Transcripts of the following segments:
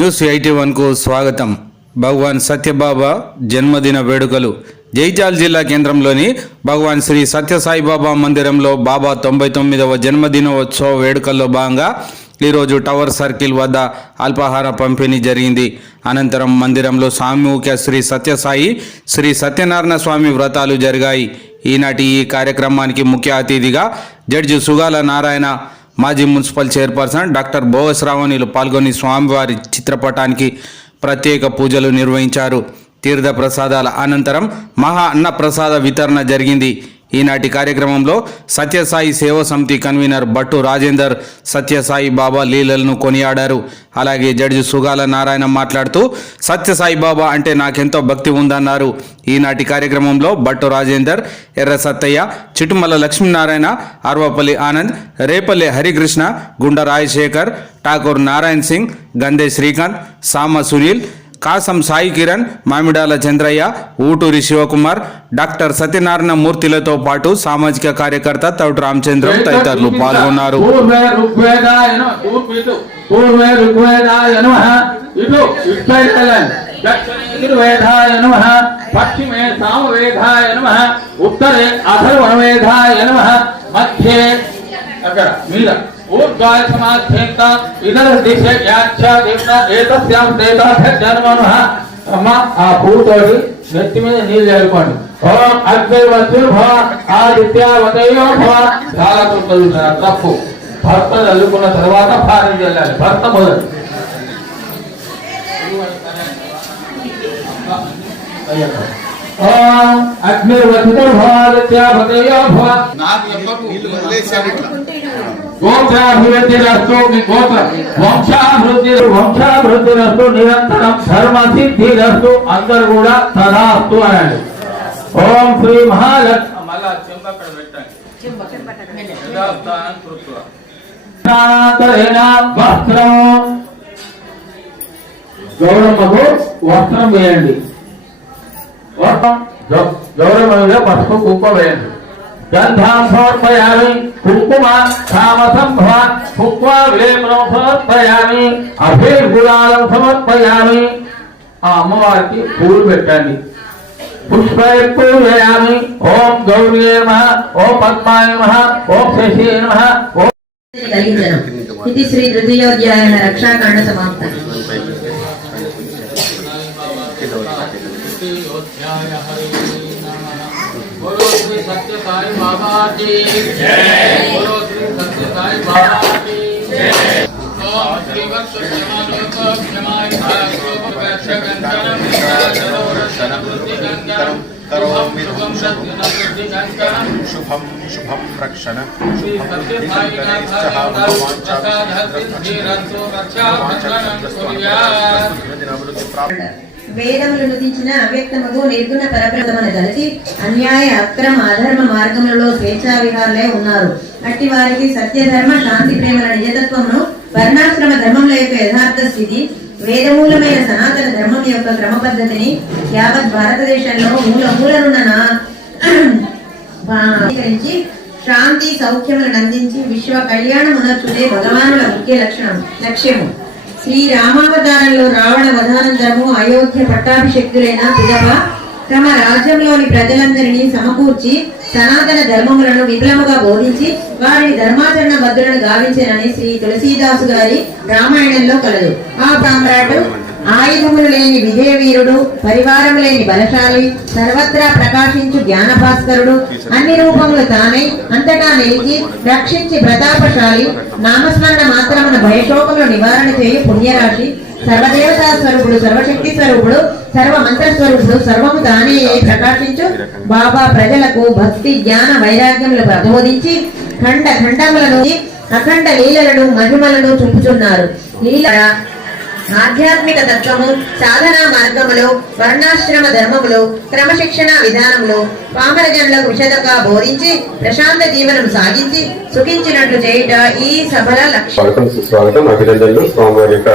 News eighty వన్కు స్వాగతం. భగవాన్ సత్యబాబా జన్మదిన వేడుకలు. జైచాల్ జిల్లా కేంద్రంలోని భగవాన్ శ్రీ సత్యసాయిబాబా మందిరంలో బాబా తొంభై తొమ్మిదవ జన్మదినోత్సవ వేడుకల్లో భాగంగా ఈరోజు టవర్ సర్కిల్ వద్ద అల్పాహార పంపిణీ జరిగింది. అనంతరం మందిరంలో సామూహిక శ్రీ సత్యసాయి శ్రీ సత్యనారాయణ స్వామి వ్రతాలు జరిగాయి. ఈనాటి ఈ కార్యక్రమానికి ముఖ్య అతిథిగా జడ్జి సుగాల నారాయణ మాజీ మున్సిపల్ చైర్పర్సన్ డాక్టర్ బోగస్ రావణిలు పాల్గొని స్వామివారి చిత్రపటానికి ప్రత్యేక పూజలు నిర్వహించారు. తీర్థ ప్రసాదాల అనంతరం మహా అన్న ప్రసాద వితరణ జరిగింది. ఈనాటి కార్యక్రమంలో సత్యసాయి సేవా సమితి కన్వీనర్ భట్టు రాజేందర్ సత్యసాయి బాబా లీలలను కొనియాడారు. అలాగే జడ్జి సుగాల నారాయణ మాట్లాడుతూ సత్యసాయి బాబా అంటే నాకెంతో భక్తి ఉందన్నారు. ఈనాటి కార్యక్రమంలో భట్టు రాజేందర్ ఎర్ర సత్తయ్య చిటుమల లక్ష్మీనారాయణ అర్వపల్లి ఆనంద్ రేపల్లి హరికృష్ణ గుండ రాజశేఖర్ ఠాకూర్ నారాయణ్ సింగ్ గందే శ్రీకాంత్ సామ సునీల్ కాసం సాయి కిరణ్ మామిడాల చంద్రయ్య ఊటూరి శివకుమార్ డాక్టర్ సత్యనారాయణ మూర్తిలతో పాటు సామాజిక కార్యకర్త తౌటు రామచంద్రం తదితరులు పాల్గొన్నారు. పూర్వే ఋగ్వేదాయ నమః పూర్వ ఇటు ఊర్ధ్వాయ సమాధ్యేత ఇతర దిశ యాచ్ఛా దేవత ఏతస్యాం దేవతాభ్య నమః అమ్మ ఆ పూతోటి నెత్తి మీద నీళ్ళు చల్లుకోండి ఓం అగ్నివత్తులు భవ ఆదిత్యవతయో భవ. చాలా తప్పు. భర్త చల్లుకున్న తర్వాత భార్య చల్లాలి భర్త మొదలు. ఓం అగ్నివత్తులు భవ ఆదిత్యవతయో భవ. నాకు ఇట్లా. వంశాభివృద్ధిరస్తు మీ గోత్రం వంశాభివృద్ధి వంశాభివృద్ధిరస్తు నిరంతరం ధర్మ సిద్ధిరస్తు అందరు కూడా తదాస్తు అనండి. ఓం శ్రీ మహాలక్ష్మి మళ్ళా చెంబ అక్కడ పెట్టండి. యథాస్థానం కృత్వా. స్నానాంతరేణ వస్త్రం. గౌరమ్మకు వస్త్రం వేయండి. గౌరమ్మ మీద పసుపు కుంకుమ వేయండి. గంధాం సమర్పయామి కుంకుమ తామసం భవాన్ కుంకుమ విలేమనం సమర్పయామి అభిర్గుణాలం సమర్పయామి ఆ అమ్మవారికి పూలు పెట్టండి పుష్పై పూజయామి ఓం గౌరీ నమ ఓం పద్మాయ నమ ఓం శశి నమ ఓం కలిగించను ఇది శ్రీ తృతీయోధ్యాయ రక్షాకాండ సమాప్త श्री सत्य साई बाबा की बोलो श्री सत्य साई बाबा की ओम श्री वत्स क्षमालोक क्षमाय भागोप वैश्य गंधरम विराजनो रसन बुद्धि गंधरम शुभम बुद्धि गंधरम शुभम शुभम रक्षण शुभम भगवान వేదములు నుదించిన అవ్యక్తముగు నిర్గుణ పరబ్రహ్మను కలిసి అన్యాయ అక్రమ అధర్మ మార్గములలో స్వేచ్ఛా విహారులే ఉన్నారు. అట్టి వారికి సత్యధర్మ శాంతి ప్రేమల నిజతత్వమును వర్ణాశ్రమ ధర్మముల యొక్క యథార్థ స్థితి వేదమూలమైన సనాతన ధర్మం యొక్క క్రమ పద్ధతిని యావత్ భారతదేశంలో మూల మూలనున్న శాంతి సౌఖ్యములను అందించి విశ్వ కళ్యాణమునర్చుదే భగవానుల ముఖ్య లక్షణం లక్ష్యము. శ్రీ రామావతారంలో రావణ వధానంతరము అయోధ్య పట్టాభిషక్తులైన పిలవ తమ రాజ్యంలోని ప్రజలందరినీ సమకూర్చి సనాతన ధర్మములను విపులముగా బోధించి వారిని ధర్మాచరణ బద్దులను గావించారని శ్రీ తులసీదాసు గారి రామాయణంలో కలదు. ఆ సామ్రాటు ఆయుధములు లేని విజయవీరుడు పరివారం లేని బలశాలి సర్వత్రా ప్రకాశించు జ్ఞాన భాస్కరుడు అన్ని రూపములు తానై అంతటా నిలిచి రక్షించి ప్రతాపశాలి నామస్మరణ మాత్రమున భయశోకములు నివారణ చేయు పుణ్యరాశి సర్వదేవతా స్వరూపుడు సర్వశక్తి స్వరూపుడు సర్వ మంత్ర స్వరూపుడు సర్వము తానే ప్రకాశించు? బాబా ప్రజలకు భక్తి జ్ఞాన వైరాగ్యములు ప్రబోధించి ఖండ ఖండములను అఖండ లీలలను మహిమలను చూపుచున్నారు. లీల ఆధ్యాత్మిక తత్వము సాధన మార్గములు వర్ణాశ్రమ ధర్మములు క్రమశిక్షణ విధానములు పామరజనులకు విషదగా బోధించి ప్రశాంత జీవనం సాగించి సుఖించినట్లు చేయుట ఈ సభల లక్ష్యం. స్వాగతం సుస్వాగతం. అభినందనలు. స్వామివారి యొక్క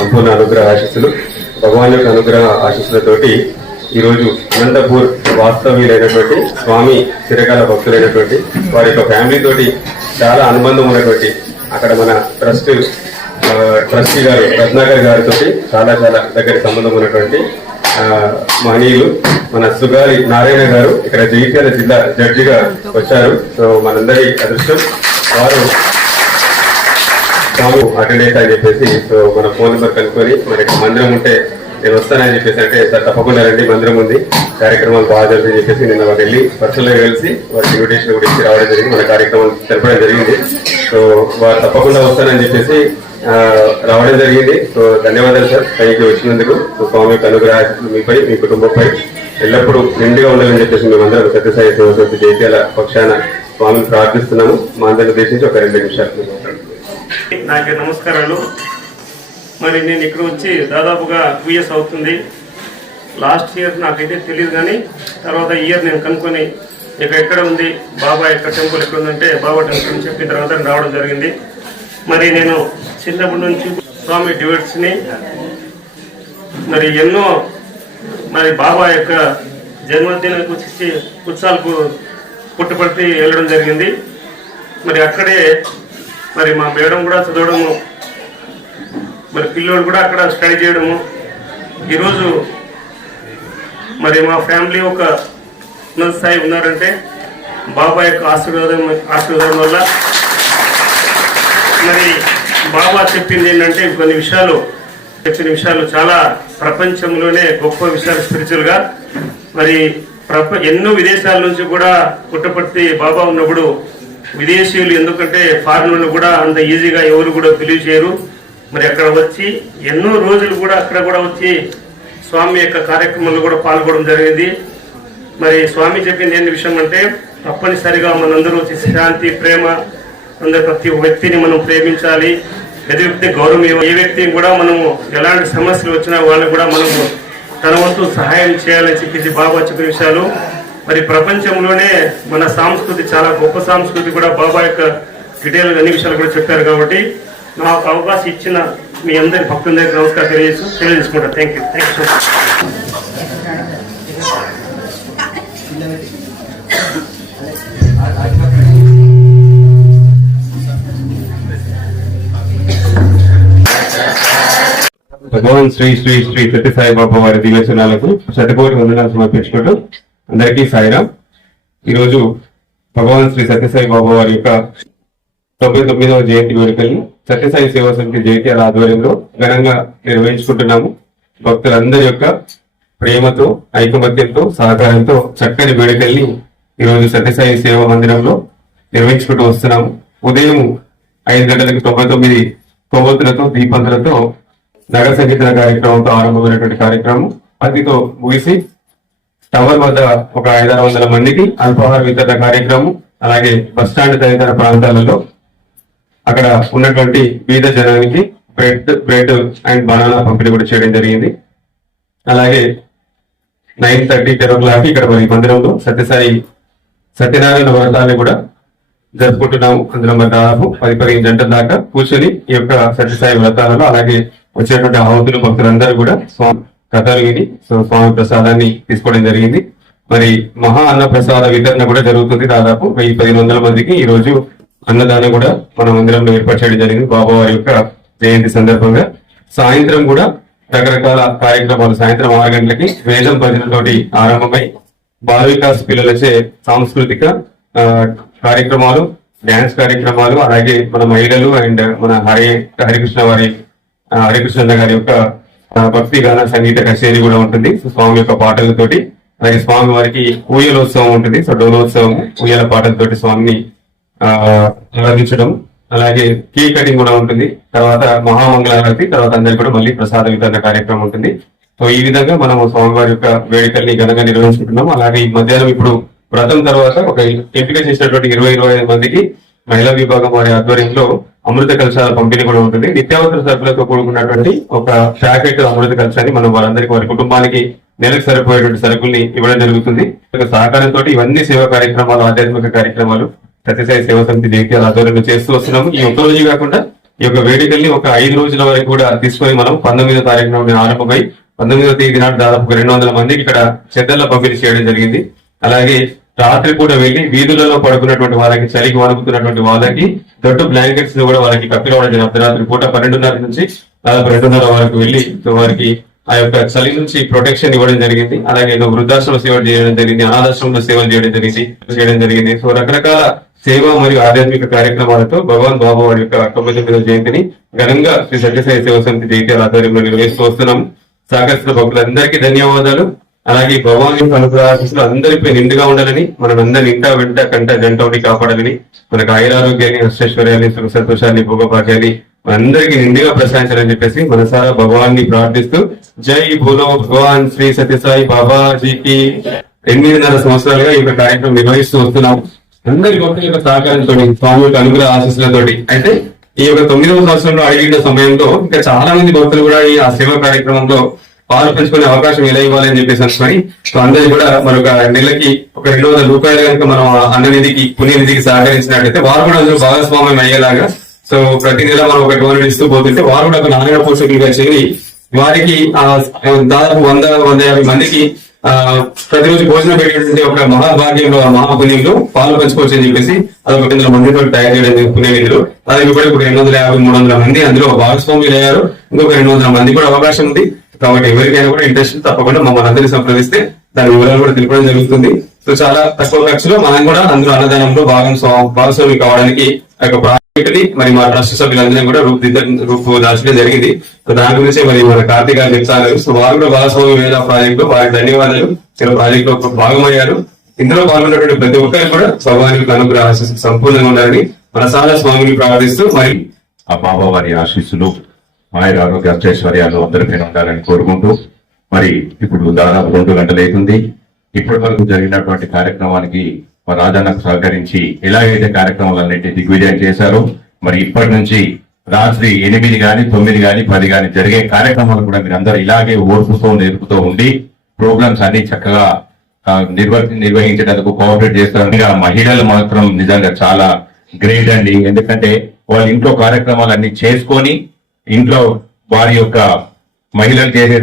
సంపూర్ణ అనుగ్రహ ఆశీస్సులు. భగవాన్ యొక్క అనుగ్రహ ఆశీస్సులతోటి ఈరోజు అనంతపూర్ వాస్తవ్యులైనటువంటి స్వామి చిరకాల భక్తులైనటువంటి వారి యొక్క ఫ్యామిలీ తోటి చాలా అనుబంధం ఉన్నటువంటి అక్కడ మన ట్రస్ట్ ట్రస్టీ గారు రత్నాకర్ గారితో చాలా చాలా దగ్గర సంబంధం ఉన్నటువంటి మహనీయులు మన సుగారి నారాయణ గారు ఇక్కడ జగిత్యాల జిల్లా జడ్జిగా వచ్చారు. సో మనందరి అదృష్టం వారు స్వామి అటెండ్ అవుతా అని చెప్పేసి సో మన ఫోన్ నెంబర్ కనుక్కొని మనకి మందిరం ఉంటే నేను వస్తానని చెప్పేసి అంటే సార్ తప్పకుండా రండి మందిరం ఉంది. కార్యక్రమాలు బాగా జరుగుతుంది చెప్పేసి నిన్న వారు వెళ్ళి పర్సనల్గా కలిసి వారికి ఇన్విటేషన్ కూడా ఇచ్చి రావడం జరిగింది. మన కార్యక్రమం జరపడం జరిగింది. సో వారు తప్పకుండా వస్తానని చెప్పేసి రావడం జరిగింది. సో ధన్యవాదాలు సార్. పైకి వచ్చినందుకు. స్వామి యొక్క అనుగ్రహాలు మీపై మీ కుటుంబంపై. ఎల్లప్పుడూ నిండుగా ఉండాలని చెప్పేసి మేమందరం సత్యసాయి శివసతి జైత్యాల పక్షాన స్వామిని ప్రార్థిస్తున్నాము. మా అందరిని ఉద్దేశించి ఒక రెండు నిమిషాలు నాకు నమస్కారాలు. మరి నేను ఇక్కడ వచ్చి దాదాపుగా టూ ఇయర్స్ అవుతుంది. లాస్ట్ ఇయర్ నాకైతే తెలియదు కానీ తర్వాత ఇయర్ నేను కనుక్కొని ఇక ఎక్కడ ఉంది బాబా యొక్క టెంపుల్ ఎక్కడ ఉందంటే బాబా టెంపుల్ అని చెప్పిన తర్వాత రావడం జరిగింది. మరి నేను చిన్నప్పటి నుంచి స్వామి డివైడ్స్ని మరి ఎన్నో మరి బాబా యొక్క జన్మదినానికి వచ్చి ఉత్సాలకు పుట్టుపడితే వెళ్ళడం జరిగింది. మరి అక్కడే మరి మా మేడం కూడా చదవడము మరి పిల్లోడు కూడా అక్కడ స్టడీ చేయడము. ఈరోజు మరి మా ఫ్యామిలీ ఒక ఉన్నత స్థాయి ఉన్నారంటే బాబా యొక్క ఆశీర్వాదం ఆశీర్వాదం వల్ల మరి బాబా చెప్పింది ఏంటంటే కొన్ని విషయాలు చెప్పిన విషయాలు చాలా ప్రపంచంలోనే గొప్ప విషయాలు స్పిరిచువల్గా మరి ప్రప ఎన్నో విదేశాల నుంచి కూడా పుట్టపర్తి బాబా ఉన్నప్పుడు విదేశీయులు ఎందుకంటే ఫారిన్ కూడా అంత ఈజీగా ఎవరు కూడా బిలీవ్ చేయరు. మరి అక్కడ వచ్చి ఎన్నో రోజులు కూడా అక్కడ కూడా వచ్చి స్వామి యొక్క కార్యక్రమంలో కూడా పాల్గొనడం జరిగింది. మరి స్వామి చెప్పింది ఏంటి విషయం అంటే తప్పనిసరిగా మనందరూ వచ్చి శాంతి ప్రేమ అందరు ప్రతి వ్యక్తిని మనం ప్రేమించాలి. ప్రతి వ్యక్తి గౌరవం ఏ వ్యక్తిని కూడా మనము ఎలాంటి సమస్యలు వచ్చినా వాళ్ళని కూడా మనము తన వంతు సహాయం చేయాలని చెప్పేసి బాబా చెప్పిన విషయాలు. మరి ప్రపంచంలోనే మన సంస్కృతి చాలా గొప్ప సంస్కృతి కూడా బాబా యొక్క డీటెయిల్ అన్ని విషయాలు కూడా చెప్పారు కాబట్టి నాకు అవకాశం ఇచ్చిన మీ అందరి భక్తులందరికీ నమస్కారం తెలియజేసు తెలియజేసుకుంటాను thank you thank you so Bhagavan Shri Shri Shri Sathya Sai Baba వారి దివ్యచనాలకు శతకోటి వందనాలు సమర్పించుకుంటూ అందరికీ సాయిరామ్ ఈరోజు భగవాన్ శ్రీ సత్యసాయి బాబా వారి యొక్క తొంభై తొమ్మిదవ జయంతి వేడుకలను సత్యసాయి సేవా సమితి జయంతి ఆధ్వర్యంలో ఘనంగా నిర్వహించుకుంటున్నాము. భక్తులందరి యొక్క ప్రేమతో ఐకమత్యంతో సహకారంతో చక్కని వేడుకల్ని ఈరోజు సత్యసాయి సేవా మందిరంలో నిర్వహించుకుంటూ వస్తున్నాము. ఉదయం ఐదు గంటలకు తొంభై తొమ్మిది కొవ్వొత్తులతో దీపంతులతో నగర సంగీత కార్యక్రమంతో ఆరంభమైనటువంటి కార్యక్రమం. అతితో ముగిసి టవర్ వద్ద ఒక ఐదారు వందల మందికి అల్పాహార వితరణ కార్యక్రమం అలాగే బస్ స్టాండ్ తదితర ప్రాంతాలలో అక్కడ ఉన్నటువంటి బీద జనానికి బ్రెడ్ బ్రెడ్ అండ్ బనానా పంపిణీ కూడా చేయడం జరిగింది. అలాగే nine thirty ten o'clock ఇక్కడ మరి మందిరంలో సత్యసాయి సత్యనారాయణ వ్రతాన్ని కూడా జరుపుకుంటున్నాము. అందులో మరి దాదాపు పది పదిహేను గంటల దాకా కూర్చొని ఈ యొక్క సత్యసాయి వ్రతాలలో అలాగే వచ్చేటువంటి ఆహుతులు భక్తులందరూ కూడా స్వామి కథలు విని సో స్వామి ప్రసాదాన్ని తీసుకోవడం జరిగింది. మరి మహా అన్న ప్రసాద వితరణ కూడా జరుగుతుంది దాదాపు వెయ్యి పదిహేను వందల మందికి. ఈ రోజు అన్నదానం కూడా మన మందిరంలో ఏర్పాటు చేయడం జరిగింది. బాబా వారి యొక్క జయంతి సందర్భంగా సాయంత్రం కూడా రకరకాల కార్యక్రమాలు సాయంత్రం ఆరు గంటలకి వేదం భజనతోటి ఆరంభమై బాల వికాస్ పిల్లలచే సాంస్కృతిక కార్యక్రమాలు డ్యాన్స్ కార్యక్రమాలు అలాగే మన మహిళలు అండ్ మన హరి హరికృష్ణ వారి హరికృష్ణ గారి యొక్క భక్తి గాన సంగీత కచేరీ కూడా ఉంటుంది. సో స్వామి యొక్క పాటలతోటి అలాగే స్వామి వారికి ఊయలోత్సవం ఉంటుంది. సో డోలోత్సవం ఊయల పాటలతోటి స్వామిని ఆ, అలాగే కేక్ కటింగ్ కూడా ఉంటుంది. తర్వాత మహామంగళారతి తర్వాత అందరికి కూడా మళ్ళీ ప్రసాద వితరణ కార్యక్రమం ఉంటుంది. సో ఈ విధంగా మనం స్వామివారి యొక్క వేడుకల్ని ఘనంగా నిర్వహించుకుంటున్నాం. అలాగే ఈ మధ్యాహ్నం ఇప్పుడు వ్రతం తర్వాత ఒక ఎంపిక చేసినటువంటి ఇరవై ఇరవై ఐదు మందికి మహిళా విభాగం వారి ఆధ్వర్యంలో అమృత కలశాల పంపిణీ కూడా ఉంటుంది. నిత్యావసర సరుకులతో కూడుకున్నటువంటి ఒక ప్యాకెట్ అమృత కలశాన్ని మనం వారందరికీ వారి కుటుంబానికి నెలకు సరిపోయేటువంటి సరుకుల్ని ఇవ్వడం జరుగుతుంది. సహకారంతో ఇవన్నీ సేవా కార్యక్రమాలు ఆధ్యాత్మిక కార్యక్రమాలు సత్యసాయి సేవా సమితి జగిత్యాల ఆధ్వర్యంలో చేస్తూ వస్తున్నాము. ఈ ఒక్క రోజు కాకుండా ఈ యొక్క వేడుకల్ని ఒక ఐదు రోజుల వరకు కూడా తీసుకొని మనం పంతొమ్మిదో తారీఖు నుండి ఆరంభమై పంతొమ్మిదో తేదీ నాడు దాదాపు రెండు వందల మందికి ఇక్కడ చెద్దర్ల పంపిణీ చేయడం జరిగింది. అలాగే రాత్రి పూట వెళ్ళి వీధులలో పడుకున్నటువంటి వాళ్ళకి చలికి వణుకుతున్నటువంటి వాళ్ళకి దొడ్డు బ్లాంకెట్స్ కూడా వాళ్ళకి కప్పిరవడం జరిగింది. అర్ధరాత్రి పూట పన్నెండున్నర నుంచి దాదాపు రెండున్నర వరకు వెళ్ళి సో వారికి ఆ యొక్క చలి నుంచి ప్రొటెక్షన్ ఇవ్వడం జరిగింది. అలాగే ఏదో వృద్ధాశ్రమ సేవ చేయడం జరిగింది అనాథాశ్రమంలో సేవలు చేయడం జరిగింది. చేయడం జరిగింది. సో రకరకాల సేవ మరియు ఆధ్యాత్మిక కార్యక్రమాలతో భగవాన్ బాబా వారి యొక్క తొంభై తొమ్మిదవ జయంతిని ఘనంగా శ్రీ సత్యసాయి సేవ సమితి జయంతి ఆధ్వర్యంలో నిర్వహిస్తూ వస్తున్నాం సహకరిస్తున్న భక్తులందరికీ ధన్యవాదాలు. అలాగే భగవాన్ యొక్క అనుగ్రహాశిస్సులు అందరిపై నిండుగా ఉండాలని మనం అందరిని ఇంట వెంట కంట జంట కాపాడాలని మనకు ఆయురారోగ్యాన్ని అష్టైశ్వర్యాన్ని సుఖ సంతోషాన్ని భోగపాఠ్యాన్ని మనందరికీ నిండుగా ప్రశాంతాలని చెప్పేసి మనసారా భగవాన్ని ప్రార్థిస్తూ జై భూలో భగవాన్ శ్రీ సత్యసాయి బాబాజీకి ఎనిమిదిన్నర సంవత్సరాలుగా ఈ యొక్క కార్యక్రమం నిర్వహిస్తూ వస్తున్నాం. అందరి భక్తుల యొక్క సహకారంతో స్వామి యొక్క అనుగ్రహ ఆశీస్సులతోటి అయితే ఈ యొక్క తొమ్మిదవ సంవత్సరంలో అడిగిన సమయంలో ఇంకా చాలా మంది భక్తులు కూడా ఈ ఆ సేవా కార్యక్రమంలో పాలు పంచుకునే అవకాశం ఎలా ఇవ్వాలి అని చెప్పేసి అనుకుని సో అందరికీ కూడా మరొక నెలకి ఒక రెండు వందల రూపాయలు కనుక మనం ఆ పుణ్య పుణ్యనిధికి సహకరించినట్లయితే వారు కూడా అందులో భాగస్వామ్యం అయ్యేలాగా సో ప్రతి నెల మనం ఒక డోనర్ ఇస్తూ పోతుంటే వారు కూడా ఒక నారాయణ పోషకులుగా చేరి వారికి ఆ దాదాపు వంద వంద యాభై మందికి ప్రతిరోజు భోజనం పెట్టేటువంటి ఒక మహాభాగ్యంలో ఆ మహాపుణ్యంలో పాలు పంచుకోవచ్చు అని చెప్పేసి అది ఒక వందల మందితో తయారు చేయడం పుణ్యనిధులు అది కూడా ఇప్పుడు రెండు వందల యాభై మూడు వందల మంది అందులో భాగస్వాములు అయ్యారు. ఇంకొక రెండు వందల మంది కూడా అవకాశం ఉంది. కాబట్టి ఎవరికైనా కూడా ఇంట్రెస్ట్ తప్పకుండా మమ్మల్ని అందరినీ సంప్రదిస్తే దాని వివరాలు కూడా తెలిపడం జరుగుతుంది. సో చాలా తక్కువ ఖర్చులో మనం కూడా అందులో అన్నదానంలో భాగం భాగస్వామి కావడానికి ఒక మరి మా ట్రస్ట్ సభ్యులందరినీ కూడా రూపుదిద్ద రూపు దాల్చడం జరిగింది. సో దాని గురించి మరి మన కార్తీక్ గారు చెప్తారు. సో వారు కూడా భాగస్వామి వేల ప్రాజెక్ట్లో వారికి ధన్యవాదాలు. ఇలా ప్రాజెక్ట్లో భాగమయ్యారు. ఇందులో పాల్గొన్నటువంటి ప్రతి ఒక్కరు కూడా స్వామికి యొక్క అనుగ్రహ సంపూర్ణంగా ఉండాలని మనసాల స్వామిని ప్రార్థిస్తూ మరి ఆ బాబావారి ఆశీస్సులు ఆయన ఆరోగ్య అష్టైశ్వర్యాలు అందరిపైన ఉండాలని కోరుకుంటూ మరి ఇప్పుడు దాదాపు రెండు గంటలైతుంది ఇప్పటి వరకు జరిగినటువంటి కార్యక్రమానికి మా రాజన్నకు సహకరించి ఎలాగైతే కార్యక్రమాలన్నింటినీ దిగ్విజయం చేశారో మరి ఇప్పటి నుంచి రాత్రి ఎనిమిది కానీ తొమ్మిది కానీ పది కానీ జరిగే కార్యక్రమాలు కూడా మీరు అందరూ ఇలాగే ఓర్పుతో నేర్పుతూ ఉండి ప్రోగ్రామ్స్ అన్ని చక్కగా నిర్వహ నిర్వహించేటందుకు నిర్వహించడానికి కోఆపరేట్ చేస్తారు. ఇంకా మహిళలు మాత్రం నిజంగా చాలా గ్రేట్ అండి. ఎందుకంటే వాళ్ళ ఇంట్లో కార్యక్రమాలు అన్ని చేసుకొని ఇంట్లో వారి యొక్క మహిళలు చేసే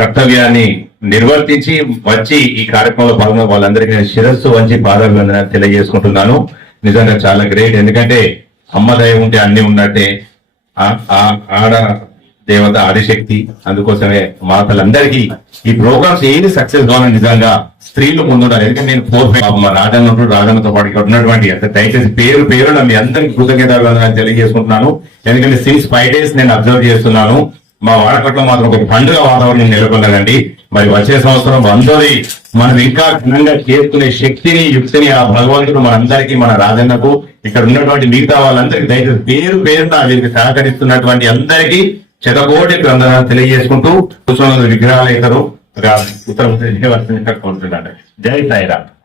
కర్తవ్యాన్ని నిర్వర్తించి వచ్చి ఈ కార్యక్రమంలో భాగంగా వాళ్ళందరికీ నేను శిరస్సు వంచి పాదాభివందనాలు తెలియజేసుకుంటున్నాను. నిజంగా చాలా గ్రేట్. ఎందుకంటే అమ్మదయ ఉంటే అన్ని ఉన్నట్టే. ఆ- ఆ- ఆడ దేవత ఆదిశక్తి అందుకోసమే మాతలందరికీ ఈ ప్రోగ్రామ్స్ ఏది సక్సెస్ కావాలని నిజంగా స్త్రీలు ముందున్నారు ఎందుకంటే నేను ఫోర్ ఫైవ్ మా రాజన్న రాజన్నతో పాటు ఇక్కడ ఉన్నటువంటి అంటే దయచేసి పేరు పేరు మీ అందరికి కృతజ్ఞతలు తెలియజేసుకుంటున్నాను. ఎందుకంటే సిన్స్ ఫైవ్ డేస్ నేను అబ్జర్వ్ చేస్తున్నాను. మా వాడపట్ల మాత్రం ఒక పండుగ వాతావరణం నెలకొన్నదండి. మరి వచ్చే సంవత్సరం అందరి మనం ఇంకా ఘనంగా చేసుకునే శక్తిని యుక్తిని ఆ భగవంతుడు మనందరికీ మన రాజన్నకు ఇక్కడ ఉన్నటువంటి మిగతా వాళ్ళందరికీ దయచేసి పేరు పేరున వీరికి సహకరిస్తున్నటువంటి అందరికీ చెదకోటి గ్రంథాలను తెలియజేసుకుంటూ కూర్చొని విగ్రహాలు ఇతరు ఉత్తర కోరుతున్నాడు జై సాయిరామ్.